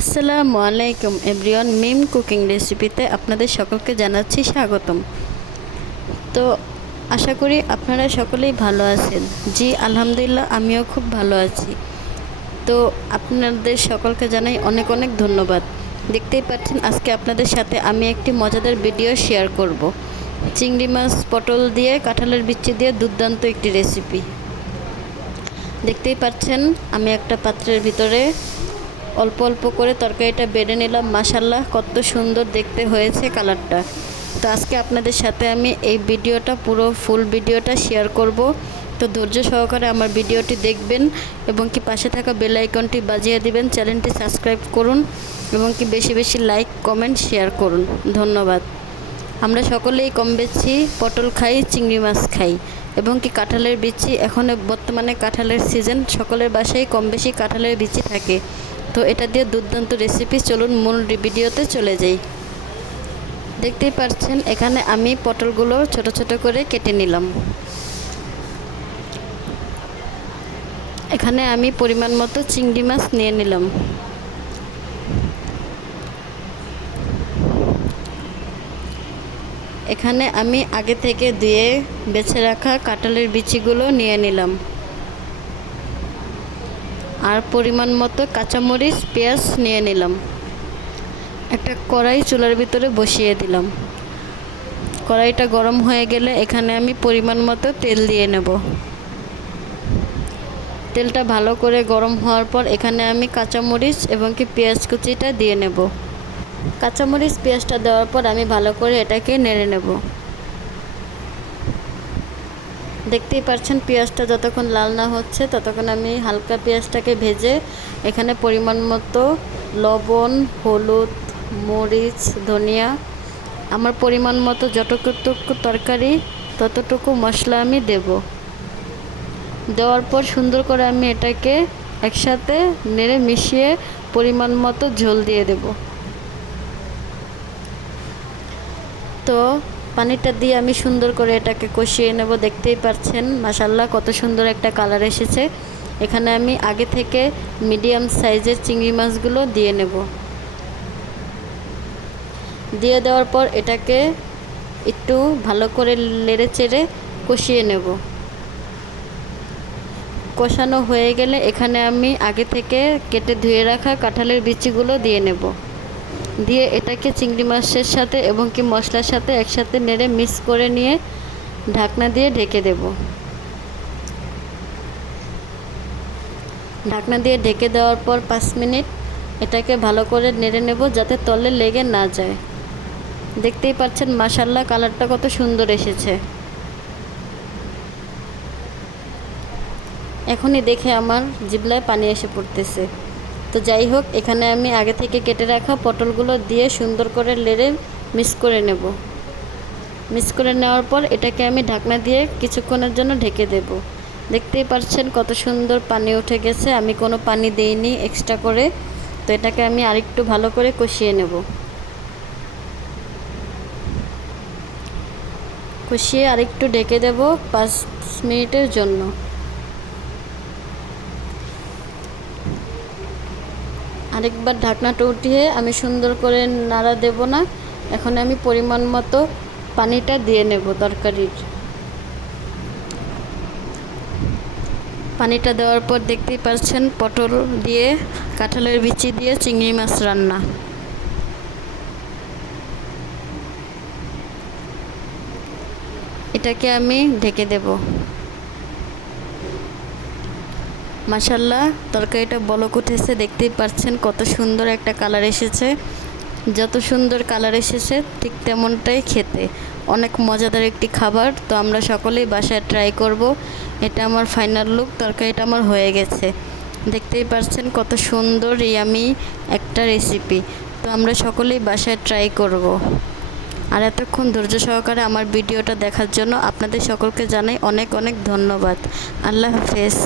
আসসালামু আলাইকুম এভরিওয়ান, মিম কুকিং রেসিপিতে আপনাদের সকলকে জানাচ্ছি স্বাগতম। তো আশা করি আপনারা সকলেই ভালো আছেন। জি, আলহামদুলিল্লাহ, আমিও খুব ভালো আছি। তো আপনাদের সকলকে জানাই অনেক অনেক ধন্যবাদ। দেখতেই পাচ্ছেন, আজকে আপনাদের সাথে আমি একটি মজাদার ভিডিও শেয়ার করব। চিংড়ি মাছ, পটল দিয়ে, কাঁঠালের বিচি দিয়ে দুর্দান্ত একটি রেসিপি। দেখতেই পাচ্ছেন, আমি একটা পাত্রের ভিতরে অল্প অল্প করে তরকারিটা বেড়ে নিলাম। মাসাল্লাহ কত সুন্দর দেখতে হয়েছে কালারটা। তো আজকে আপনাদের সাথে আমি এই ভিডিওটা, পুরো ফুল ভিডিওটা শেয়ার করব। তো ধৈর্য সহকারে আমার ভিডিওটি দেখবেন এবং কি পাশে থাকা বেল আইকনটি বাজিয়ে দিবেন, চ্যানেলটি সাবস্ক্রাইব করুন এবং কি বেশি বেশি লাইক, কমেন্ট, শেয়ার করুন। ধন্যবাদ। আমরা সকলেই কম বেশি পটল খাই, চিংড়ি মাছ খাই এবং কি কাঁঠালের বিচি, এখন বর্তমানে কাঁঠালের সিজন সকলের বাসায় কম বেশি কাঁঠালের বিচি থাকে। তো এটা দিয়ে দুর্দান্ত রেসিপি চলুন মূল ভিডিওতে চলে যাই। দেখতেই পাচ্ছেন, এখানে আমি পটলগুলো ছোট ছোট করে কেটে নিলাম। এখানে আমি পরিমাণ মতো চিংড়ি মাছ নিয়ে নিলাম। এখানে আমি আগে থেকে ধুয়ে বেছে রাখা কাঁঠালের বিচিগুলো নিয়ে নিলাম। আর পরিমাণ মতো কাঁচামরিচ, পেঁয়াজ নিয়ে নিলাম। একটা কড়াই চুলার ভিতরে বসিয়ে দিলাম। কড়াইটা গরম হয়ে গেলে এখানে আমি পরিমাণ মতো তেল দিয়ে নেব। তেলটা ভালো করে গরম হওয়ার পর এখানে আমি কাঁচামরিচ এবং কি পেঁয়াজ কুচিটা দিয়ে নেব। কাঁচামরিচ, পেঁয়াজটা দেওয়ার পর আমি ভালো করে এটাকে নেড়ে নেব। দেখতেই পাচ্ছেন পেঁয়াজটা যতক্ষণ লাল না হচ্ছে, ততক্ষণ আমি হালকা পেঁয়াজটাকে ভেজে এখানে পরিমাণ মতো লবণ, হলুদ, মরিচ, ধনিয়া, আমার পরিমাণ মতো যতটুকু তরকারি, ততটুকু মশলা আমি দেব। দেওয়ার পর সুন্দর করে আমি এটাকে একসাথে নেড়ে মিশিয়ে পরিমাণ মতো ঝোল দিয়ে দেব। তো পানিটা দিয়ে আমি সুন্দর করে এটাকে কষিয়ে নেব, দেখতেই পাচ্ছেন। মাসাল্লাহ কত সুন্দর একটা কালার এসেছে। এখানে আমি আগে থেকে মিডিয়াম সাইজের চিংড়ি মাছগুলো দিয়ে নেব। দিয়ে দেওয়ার পর এটাকে একটু ভালো করে লেড়ে চেড়ে কষিয়ে নেব। কষানো হয়ে গেলে এখানে আমি আগে থেকে কেটে ধুয়ে রাখা কাঁঠালের বিচিগুলো দিয়ে নেব। দিয়ে এটাকে চিংড়ি মাছের সাথে এবং কি মশলার সাথে একসাথে নেড়ে মিক্স করে নিয়ে ঢাকনা দিয়ে ঢেকে দেব। ঢাকনা দিয়ে ঢেকে দেওয়ার পর পাঁচ মিনিট এটাকে ভালো করে নেড়ে নেব যাতে তলে লেগে না যায়। দেখতেই পাচ্ছেন মাসাল্লাহ কালারটা কত সুন্দর এসেছে। এখনই দেখে আমার জিবলায় পানি এসে পড়তেছে। তো যাই হোক, এখানে আমি আগে থেকে কেটে রাখা পটলগুলো দিয়ে সুন্দর করে লেড়ে মিক্স করে নেব। মিক্স করে নেওয়ার পর এটাকে আমি ঢাকনা দিয়ে কিছুক্ষণের জন্য ঢেকে দেব। দেখতেই পাচ্ছেন কত সুন্দর পানি উঠে গেছে, আমি কোনো পানি দেইনি এক্সট্রা করে। তো এটাকে আমি আরেকটু ভালো করে কষিয়ে নেব। কষিয়ে আরেকটু ঢেকে দেব পাঁচ মিনিটের জন্য। আরেকবার ঢাকনাটা উঠিয়ে আমি সুন্দর করে নাড়া দেব না। এখন আমি পরিমাণ মতো পানিটা দিয়ে নেব তরকারির। পানিটা দেওয়ার পর দেখতেই পাচ্ছেন পটল দিয়ে, কাঁঠালের বিচি দিয়ে চিংড়ি মাছ রান্না। এটাকে আমি ঢেকে দেব। মাসাল্লাহ তরকারিটা বলক উঠেছে, দেখতেই পাচ্ছেন কত সুন্দর একটা কালার এসেছে। যত সুন্দর কালার এসেছে, ঠিক তেমনটাই খেতে। অনেক মজাদার একটি খাবার, তো আমরা সকলেই বাসায় ট্রাই করব। এটা আমার ফাইনাল লুক তরকারিটা আমার হয়ে গেছে। দেখতেই পাচ্ছেন কত সুন্দর ইয়ামি একটা রেসিপি তো আমরা সকলেই বাসায় ট্রাই করব। আর এতক্ষণ ধৈর্য সহকারে আমার ভিডিওটা দেখার জন্য আপনাদের সকলকে জানাই অনেক অনেক ধন্যবাদ। আল্লাহ হাফেজ।